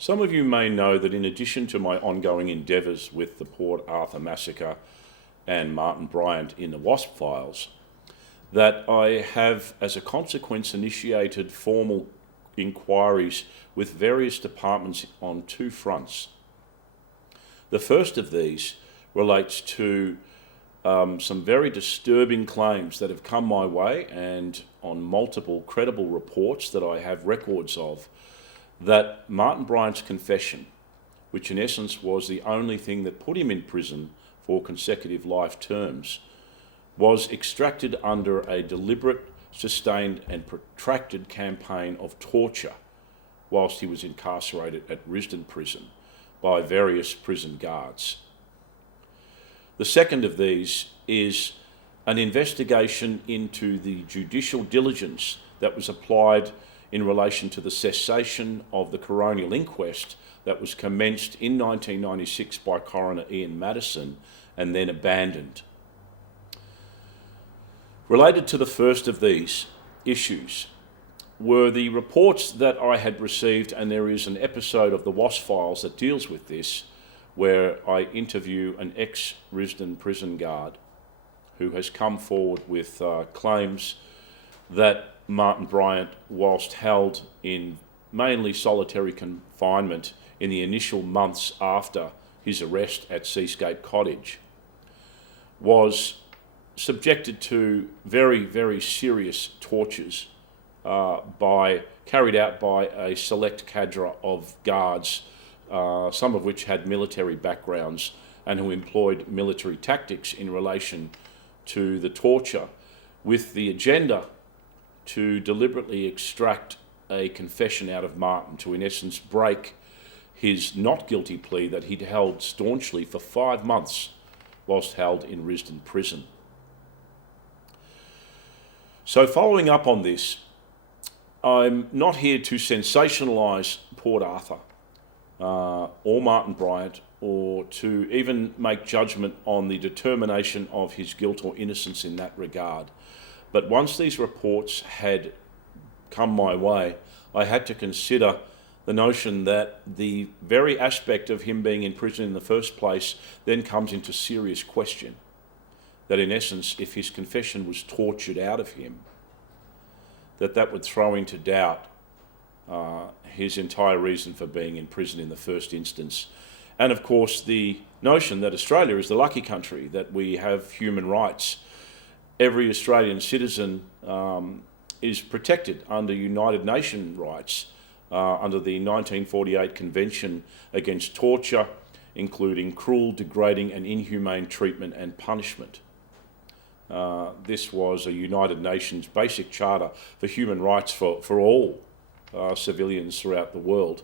Some of you may know that in addition to my ongoing endeavours with the Port Arthur Massacre and Martin Bryant in the Wasp Files, that I have, as a consequence, initiated formal inquiries with various departments on two fronts. The first of these relates to some very disturbing claims that have come my way and on multiple credible reports that I have records of, that Martin Bryant's confession, which in essence was the only thing that put him in prison for consecutive life terms, was extracted under a deliberate, sustained and protracted campaign of torture whilst he was incarcerated at Risdon Prison by various prison guards. The second of these is an investigation into the judicial diligence that was applied in relation to the cessation of the Coronial Inquest that was commenced in 1996 by Coroner Ian Madison and then abandoned. Related to the first of these issues were the reports that I had received, and there is an episode of the Wasp Files that deals with this, where I interview an ex-Risdon prison guard who has come forward with claims that Martin Bryant, whilst held in mainly solitary confinement in the initial months after his arrest at Seascape Cottage, was subjected to very, very serious tortures carried out by a select cadre of guards, some of which had military backgrounds and who employed military tactics in relation to the torture, with the agenda to deliberately extract a confession out of Martin to, in essence, break his not guilty plea that he'd held staunchly for 5 months whilst held in Risdon Prison. So following up on this, I'm not here to sensationalise Port Arthur or Martin Bryant, or to even make judgment on the determination of his guilt or innocence in that regard. But once these reports had come my way, I had to consider the notion that the very aspect of him being in prison in the first place then comes into serious question. That in essence, if his confession was tortured out of him, that would throw into doubt his entire reason for being in prison in the first instance. And of course, the notion that Australia is the lucky country, that we have human rights. Every Australian citizen is protected under United Nations rights, under the 1948 Convention Against Torture, including cruel, degrading and inhumane treatment and punishment. This was a United Nations basic charter for human rights for all civilians throughout the world,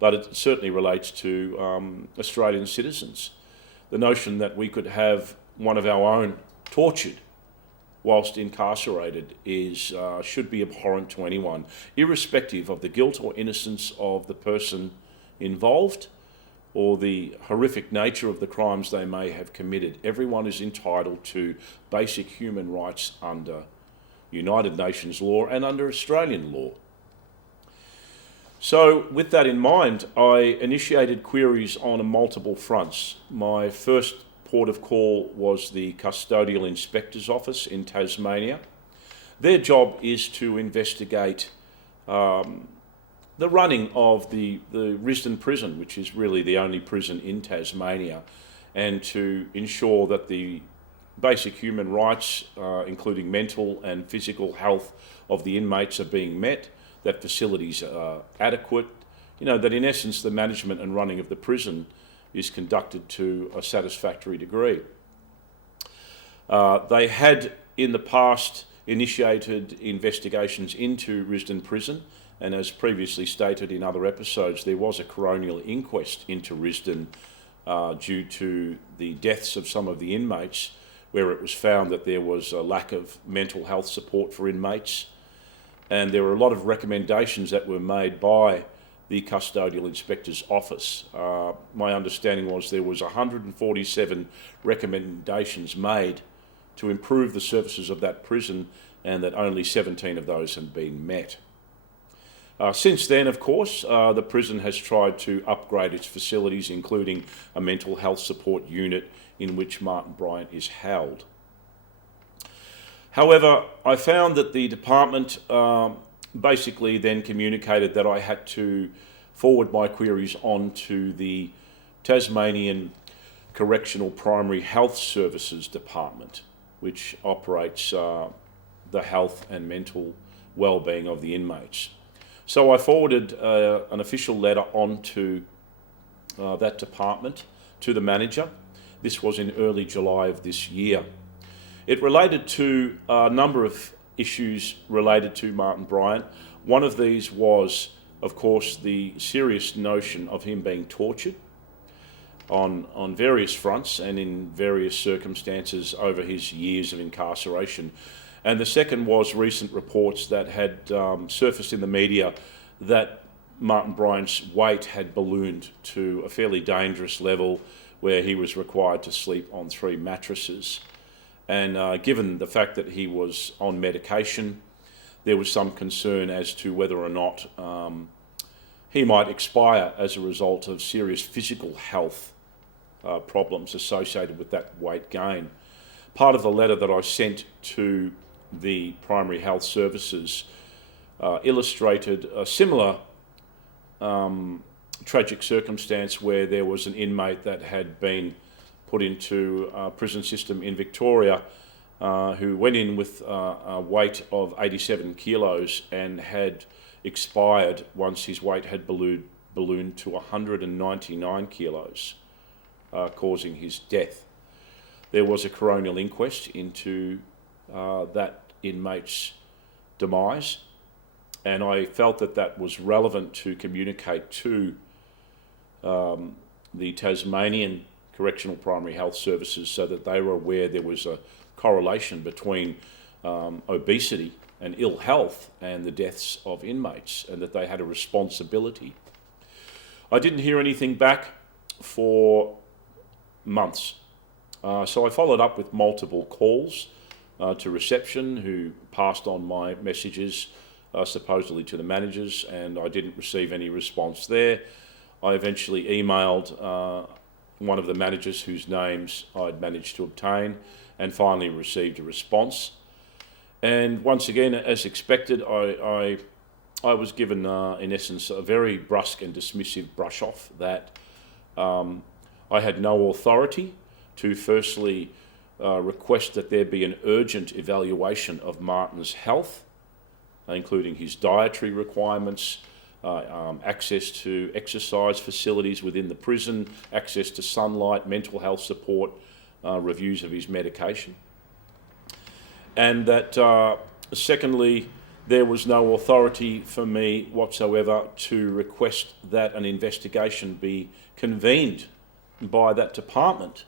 but it certainly relates to Australian citizens. The notion that we could have one of our own tortured whilst incarcerated should be abhorrent to anyone, irrespective of the guilt or innocence of the person involved or the horrific nature of the crimes they may have committed. Everyone is entitled to basic human rights under United Nations law and under Australian law. So with that in mind, I initiated queries on multiple fronts. My first port of call was the Custodial Inspector's Office in Tasmania. Their job is to investigate the running of the Risdon Prison, which is really the only prison in Tasmania, and to ensure that the basic human rights, including mental and physical health of the inmates, are being met, that facilities are adequate, that in essence the management and running of the prison is conducted to a satisfactory degree. They had in the past initiated investigations into Risdon Prison, and as previously stated in other episodes, there was a Coronial Inquest into Risdon due to the deaths of some of the inmates, where it was found that there was a lack of mental health support for inmates, and there were a lot of recommendations that were made by the Custodial Inspector's Office. My understanding was there was 147 recommendations made to improve the services of that prison, and that only 17 of those had been met. Since then, of course, the prison has tried to upgrade its facilities, including a mental health support unit in which Martin Bryant is held. However, I found that the department basically then communicated that I had to forward my queries on to the Tasmanian Correctional Primary Health Services Department, which operates the health and mental well-being of the inmates. So I forwarded an official letter on to that department, to the manager. This was in early July of this year. It related to a number of issues related to Martin Bryant. One of these was, of course, the serious notion of him being tortured on various fronts and in various circumstances over his years of incarceration. And the second was recent reports that had surfaced in the media that Martin Bryant's weight had ballooned to a fairly dangerous level where he was required to sleep on 3 mattresses. And given the fact that he was on medication, there was some concern as to whether or not he might expire as a result of serious physical health problems associated with that weight gain. Part of the letter that I sent to the Primary Health Services illustrated a similar tragic circumstance where there was an inmate that had been put into a prison system in Victoria who went in with a weight of 87 kilos and had expired once his weight had ballooned to 199 kilos, causing his death. There was a coronial inquest into that inmate's demise, and I felt that that was relevant to communicate to the Tasmanian Correctional Primary Health Services so that they were aware there was a correlation between obesity and ill health and the deaths of inmates, and that they had a responsibility. I didn't hear anything back for months. So I followed up with multiple calls to reception, who passed on my messages supposedly to the managers, and I didn't receive any response there. I eventually emailed one of the managers whose names I'd managed to obtain, and finally received a response. And once again, as expected, I was given, in essence, a very brusque and dismissive brush off that I had no authority to firstly request that there be an urgent evaluation of Martin's health, including his dietary requirements, access to exercise facilities within the prison, access to sunlight, mental health support, reviews of his medication. And that, secondly, there was no authority for me whatsoever to request that an investigation be convened by that department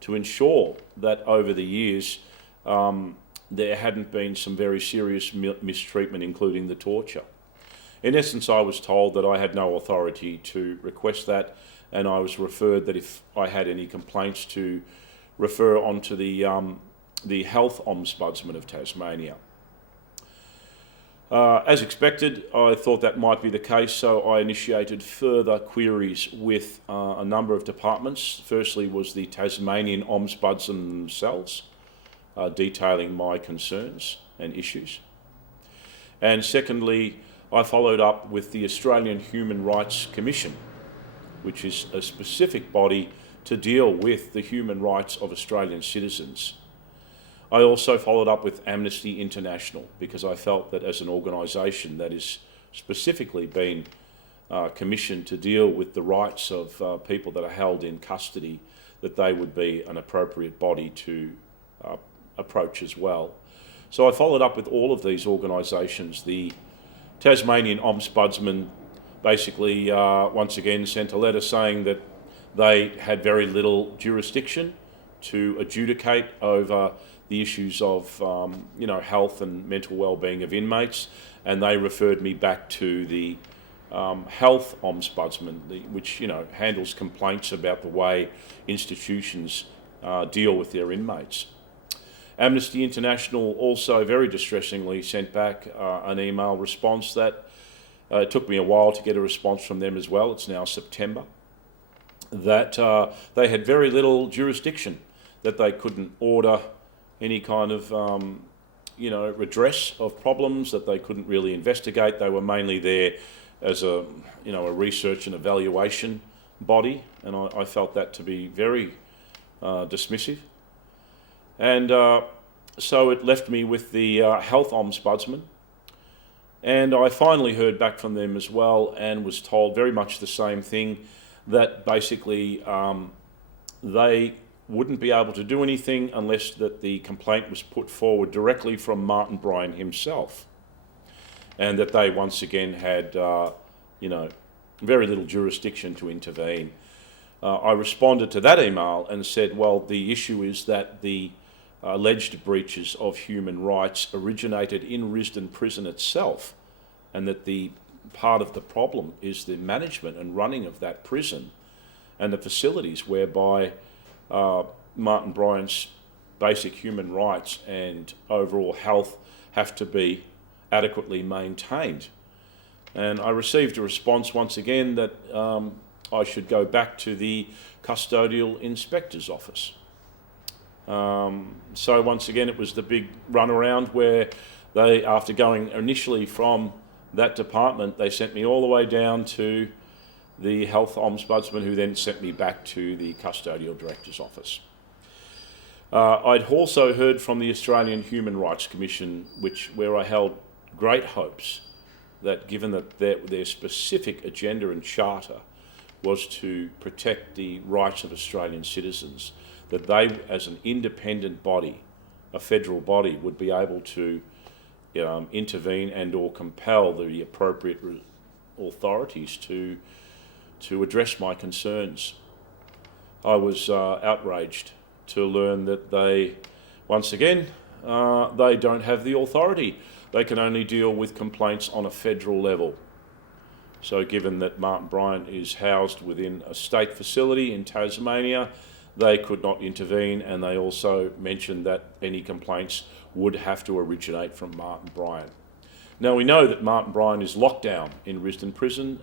to ensure that over the years there hadn't been some very serious mistreatment, including the torture. In essence, I was told that I had no authority to request that, and I was referred that if I had any complaints to refer on to the Health Ombudsman of Tasmania. As expected, I thought that might be the case, so I initiated further queries with a number of departments. Firstly was the Tasmanian Ombudsman themselves, detailing my concerns and issues. And secondly, I followed up with the Australian Human Rights Commission, which is a specific body to deal with the human rights of Australian citizens. I also followed up with Amnesty International because I felt that as an organisation that is specifically been commissioned to deal with the rights of people that are held in custody, that they would be an appropriate body to approach as well. So I followed up with all of these organisations. The Tasmanian Ombudsman basically once again sent a letter saying that they had very little jurisdiction to adjudicate over the issues of health and mental well-being of inmates, and they referred me back to the Health Ombudsman, which handles complaints about the way institutions deal with their inmates. Amnesty International also very distressingly sent back an email response that it took me a while to get a response from them as well, it's now September, that they had very little jurisdiction, that they couldn't order any kind of redress of problems, that they couldn't really investigate. They were mainly there as a research and evaluation body, and I felt that to be very dismissive. And so it left me with the Health Ombudsman, and I finally heard back from them as well and was told very much the same thing, that basically they wouldn't be able to do anything unless that the complaint was put forward directly from Martin Bryant himself, and that they once again had very little jurisdiction to intervene. I responded to that email and said, well, the issue is that the alleged breaches of human rights originated in Risdon Prison itself, and that the part of the problem is the management and running of that prison and the facilities whereby Martin Bryant's basic human rights and overall health have to be adequately maintained. And I received a response once again that I should go back to the custodial inspector's office. So once again, it was the big runaround where they, after going initially from that department, they sent me all the way down to the Health Ombudsman, who then sent me back to the Custodial Director's office. I'd also heard from the Australian Human Rights Commission, where I held great hopes that, given that their specific agenda and charter was to protect the rights of Australian citizens, that they, as an independent body, a federal body, would be able to intervene and or compel the appropriate authorities to address my concerns. I was outraged to learn that they, once again, they don't have the authority. They can only deal with complaints on a federal level. So given that Martin Bryant is housed within a state facility in Tasmania, they could not intervene, and they also mentioned that any complaints would have to originate from Martin Bryant. Now, we know that Martin Bryant is locked down in Risdon Prison.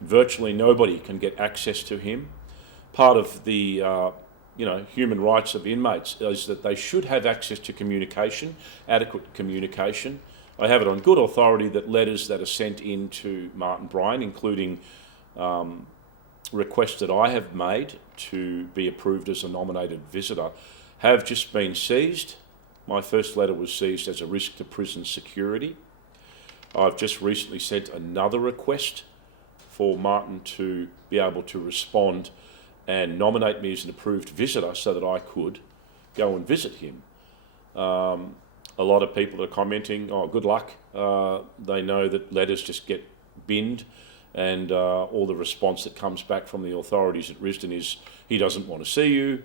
Virtually nobody can get access to him. Part of the human rights of inmates is that they should have access to communication, adequate communication. I have it on good authority that letters that are sent in to Martin Bryant, including requests that I have made to be approved as a nominated visitor, have just been seized. My first letter was seized as a risk to prison security. I've just recently sent another request for Martin to be able to respond and nominate me as an approved visitor so that I could go and visit him. A lot of people are commenting, oh, good luck. They know that letters just get binned, and all the response that comes back from the authorities at Risdon is he doesn't want to see you,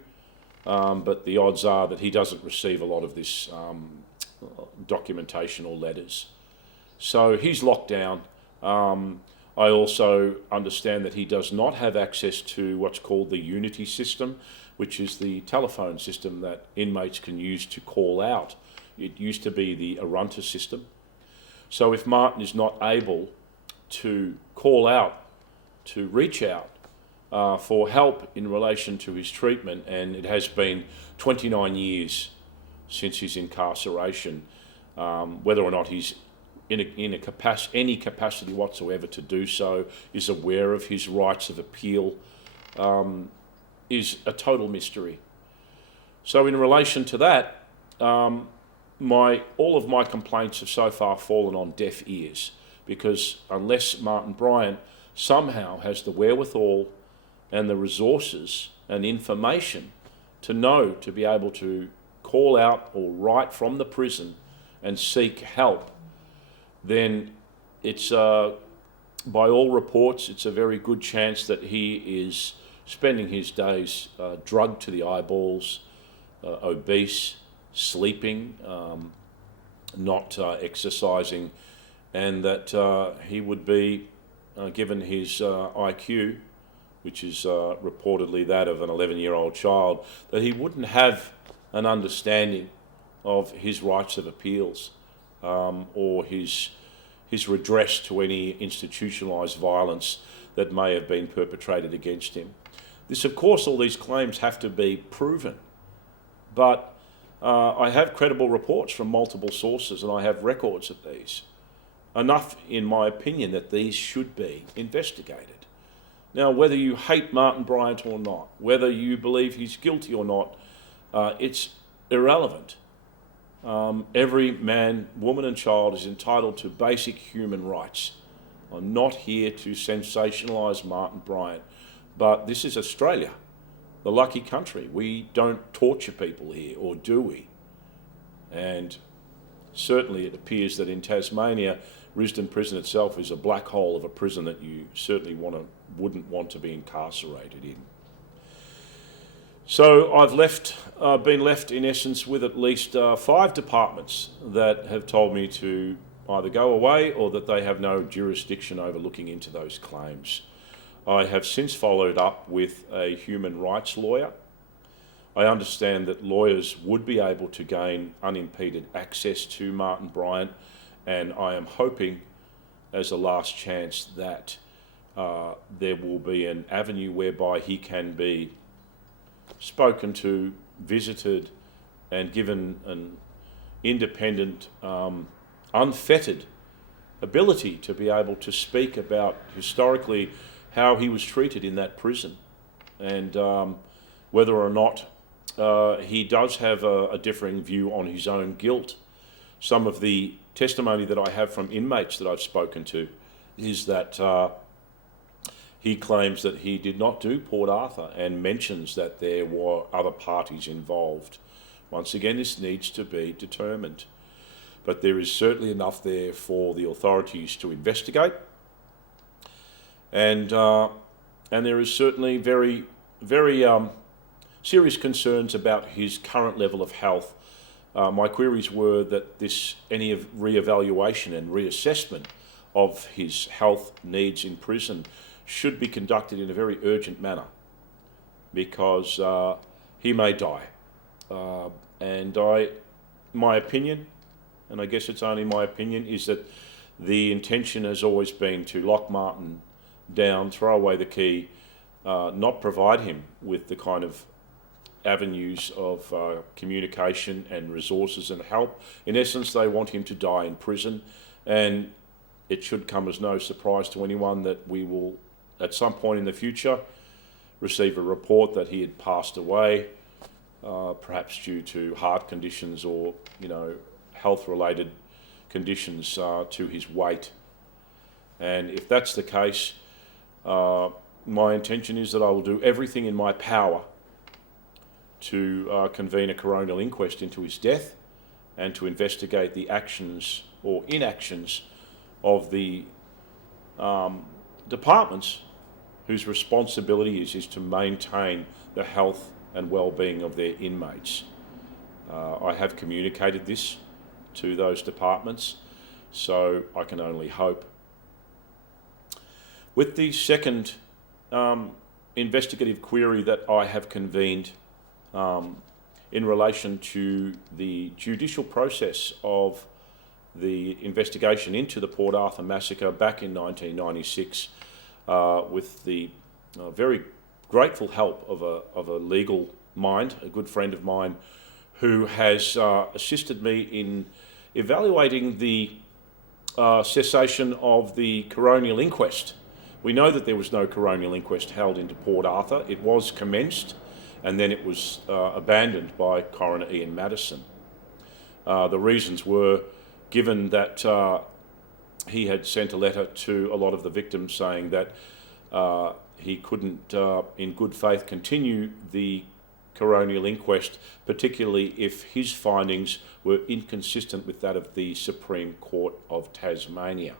but the odds are that he doesn't receive a lot of this documentation or letters. So he's locked down. I also understand that he does not have access to what's called the Unity system, which is the telephone system that inmates can use to call out. It used to be the Arunta system. So if Martin is not able to call out, to reach out for help in relation to his treatment, and it has been 29 years since his incarceration, whether or not he's in any capacity whatsoever to do so, is aware of his rights of appeal, is a total mystery. So in relation to that, all of my complaints have so far fallen on deaf ears, because unless Martin Bryant somehow has the wherewithal and the resources and information to be able to call out or write from the prison and seek help, then it's, by all reports, it's a very good chance that he is spending his days drugged to the eyeballs, obese, sleeping, not exercising, and that he would be, given his IQ, which is reportedly that of an 11-year-old child, that he wouldn't have an understanding of his rights of appeals or his his redress to any institutionalised violence that may have been perpetrated against him. This, of course, all these claims have to be proven, but I have credible reports from multiple sources and I have records of these. Enough, in my opinion, that these should be investigated. Now, whether you hate Martin Bryant or not, whether you believe he's guilty or not, it's irrelevant. Every man, woman and child is entitled to basic human rights. I'm not here to sensationalise Martin Bryant, but this is Australia, the lucky country. We don't torture people here, or do we? And certainly it appears that in Tasmania, Risdon Prison itself is a black hole of a prison that you certainly wouldn't want to be incarcerated in. So I've been left in essence with at least 5 departments that have told me to either go away or that they have no jurisdiction over looking into those claims. I have since followed up with a human rights lawyer. I understand that lawyers would be able to gain unimpeded access to Martin Bryant, and I am hoping as a last chance that there will be an avenue whereby he can be spoken to, visited, and given an independent, unfettered ability to be able to speak about historically how he was treated in that prison, and whether or not he does have a differing view on his own guilt. Some of the testimony that I have from inmates that I've spoken to is that he claims that he did not do Port Arthur and mentions that there were other parties involved. Once again, this needs to be determined. But there is certainly enough there for the authorities to investigate. And there is certainly very, very serious concerns about his current level of health. My queries were that any re-evaluation and reassessment of his health needs in prison should be conducted in a very urgent manner, because he may die. My opinion, and I guess it's only my opinion, is that the intention has always been to lock Martin down, throw away the key, not provide him with the kind of avenues of communication and resources and help. In essence, they want him to die in prison, and it should come as no surprise to anyone that we will, at some point in the future, receive a report that he had passed away, perhaps due to heart conditions or, health-related conditions to his weight. And if that's the case, my intention is that I will do everything in my power to convene a coronial inquest into his death and to investigate the actions or inactions of the departments whose responsibility is to maintain the health and well-being of their inmates. I have communicated this to those departments, so I can only hope. With the second investigative query that I have convened in relation to the judicial process of the investigation into the Port Arthur Massacre back in 1996, with the very grateful help of a legal mind, a good friend of mine, who has assisted me in evaluating the cessation of the Coronial Inquest. We know that there was no Coronial Inquest held into Port Arthur. It was commenced, and then it was abandoned by Coroner Ian Madison. The reasons were given that he had sent a letter to a lot of the victims saying that he couldn't, in good faith, continue the Coronial Inquest, particularly if his findings were inconsistent with that of the Supreme Court of Tasmania,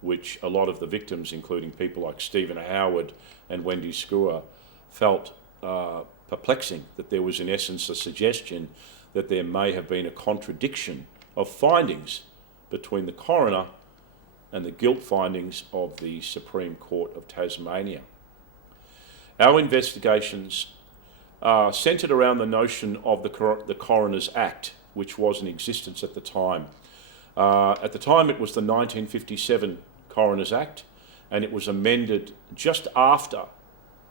which a lot of the victims, including people like Stephen Howard and Wendy Skua, felt perplexing, that there was in essence a suggestion that there may have been a contradiction of findings between the coroner and the guilt findings of the Supreme Court of Tasmania. Our investigations centred around the notion of the Coroner's Act, which was in existence at the time. At the time, it was the 1957 Coroners Act, and it was amended just after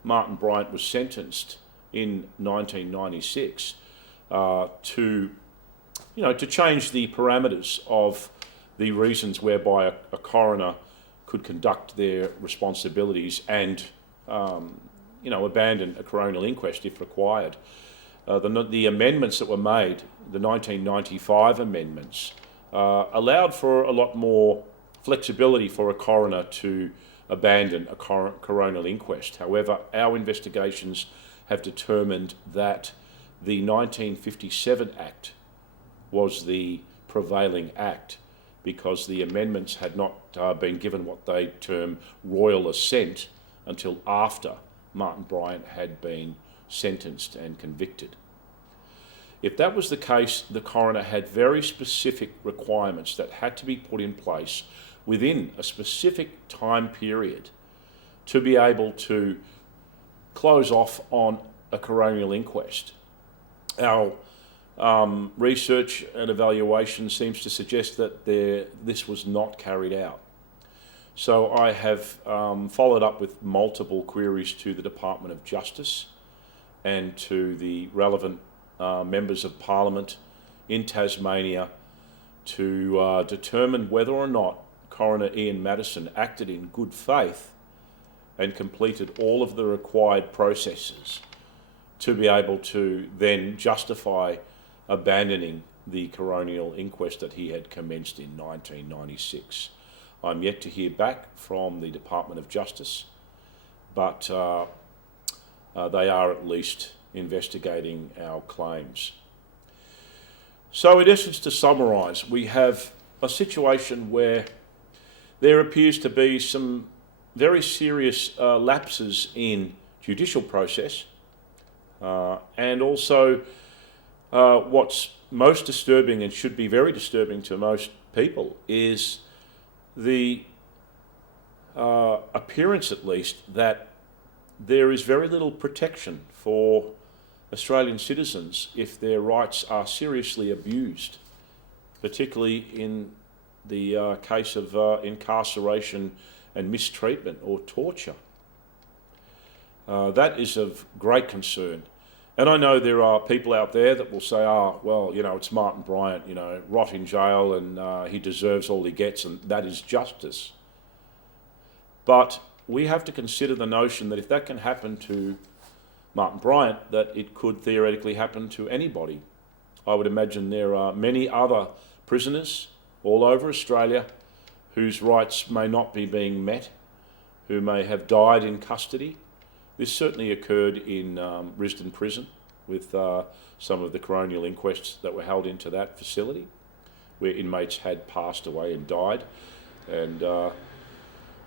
Martin Bryant was sentenced in 1996 to change the parameters of the reasons whereby a coroner could conduct their responsibilities and abandon a coronial inquest if required. The amendments that were made, the 1995 amendments, allowed for a lot more flexibility for a coroner to abandon a coronial inquest. However, our investigations have determined that the 1957 Act was the prevailing act because the amendments had not been given what they term royal assent until after Martin Bryant had been sentenced and convicted. If that was the case, the coroner had very specific requirements that had to be put in place within a specific time period to be able to close off on a coronial inquest. Our research and evaluation seems to suggest that this was not carried out. So I have followed up with multiple queries to the Department of Justice and to the relevant members of Parliament in Tasmania to determine whether or not Coroner Ian Maddison acted in good faith and completed all of the required processes to be able to then justify abandoning the coronial inquest that he had commenced in 1996. I'm yet to hear back from the Department of Justice, but they are at least investigating our claims. So in essence, to summarise, we have a situation where there appears to be some very serious lapses in judicial process, and also what's most disturbing and should be very disturbing to most people is the appearance, at least, that there is very little protection for Australian citizens if their rights are seriously abused, particularly in the case of incarceration and mistreatment or torture. That is of great concern. And I know there are people out there that will say, it's Martin Bryant, rot in jail and he deserves all he gets and that is justice. But we have to consider the notion that if that can happen to Martin Bryant, that it could theoretically happen to anybody. I would imagine there are many other prisoners all over Australia whose rights may not be being met, who may have died in custody. This certainly occurred in Risdon Prison with some of the coronial inquests that were held into that facility, where inmates had passed away and died. And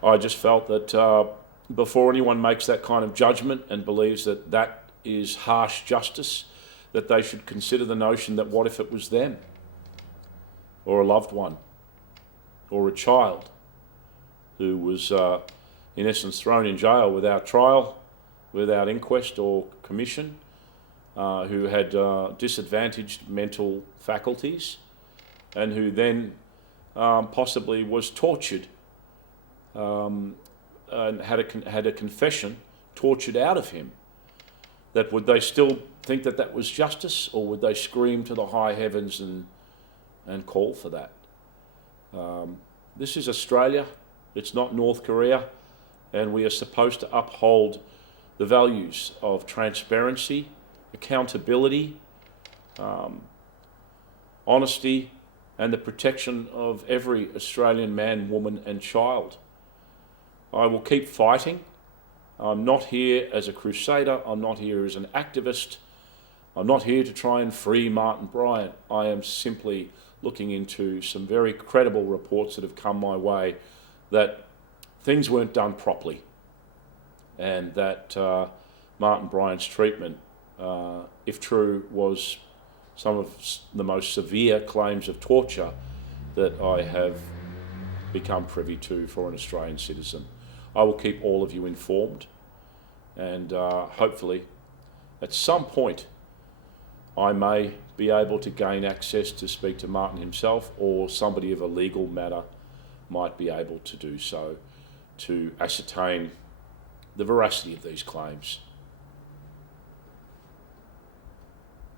I just felt that before anyone makes that kind of judgment and believes that that is harsh justice, that they should consider the notion that what if it was them, or a loved one, or a child who was in essence thrown in jail without trial, without inquest or commission, who had disadvantaged mental faculties, and who then possibly was tortured and had a confession tortured out of him. That would they still think that that was justice, or would they scream to the high heavens and call for that? This is Australia, it's not North Korea, and we are supposed to uphold the values of transparency, accountability, honesty, and the protection of every Australian man, woman and child. I will keep fighting. I'm not here as a crusader, I'm not here as an activist, I'm not here to try and free Martin Bryant. I am simply looking into some very credible reports that have come my way that things weren't done properly, and that Martin Bryant's treatment, if true, was some of the most severe claims of torture that I have become privy to for an Australian citizen. I will keep all of you informed, and hopefully at some point I may be able to gain access to speak to Martin himself, or somebody of a legal matter might be able to do so to ascertain the veracity of these claims.